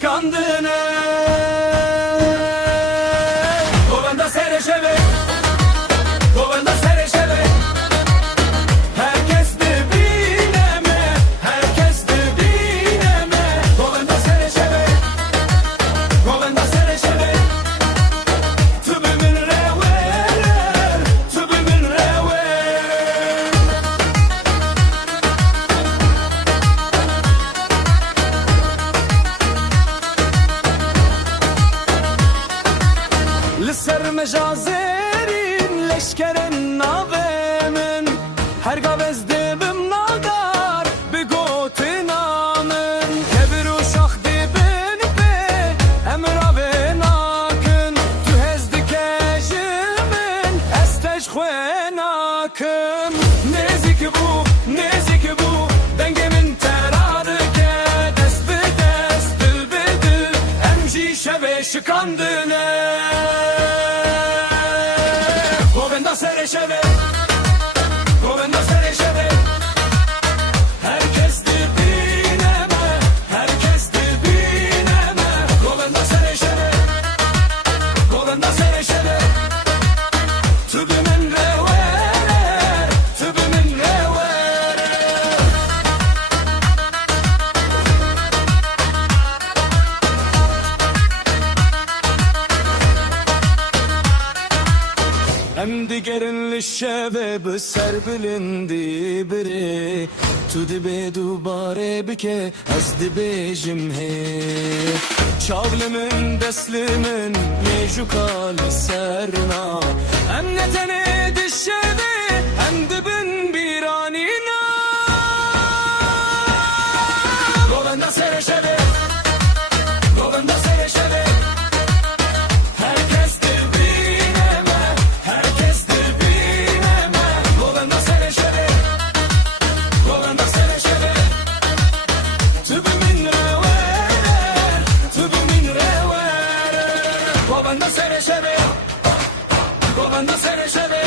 şıkandığını. Govenda serişeve, govenda serişeve. Herkes de bileme, herkes de bileme. Govenda serişeve, govenda serişeve. Tübümün rever, tübümün rever. Lisser mecazerin leşkeren navemin. Her gavez dibim nadar bigotin amın. Kebir uşak dibin be emravin akın. Tu hezdikejimin estej xuen akın. Nezik bu, nezik bu, dengemin terarike. Dest bi dest, dil bi dil, emji şeve şıkandığını. Govenda serişeve, govenda serişeve. Herkes dibineme, herkes dibineme. Govenda serişeve, govenda serişeve. Tübümün rever, tübümün rever. Hem digerin lişeve bi ser bilindi biri. Tu dibe dubare bike ez dibêjim hê. Çavlimin deslimin mecukal serna. Hem ne tenê dişeve hem dibin biranîna. Govenda serişeve, govenda serişeve. Herkes dibineme, herkes dibineme. Govenda serişeve, govenda serişeve. Tübümün rever, tübümün rever. Govenda serişeve, govenda serişeve.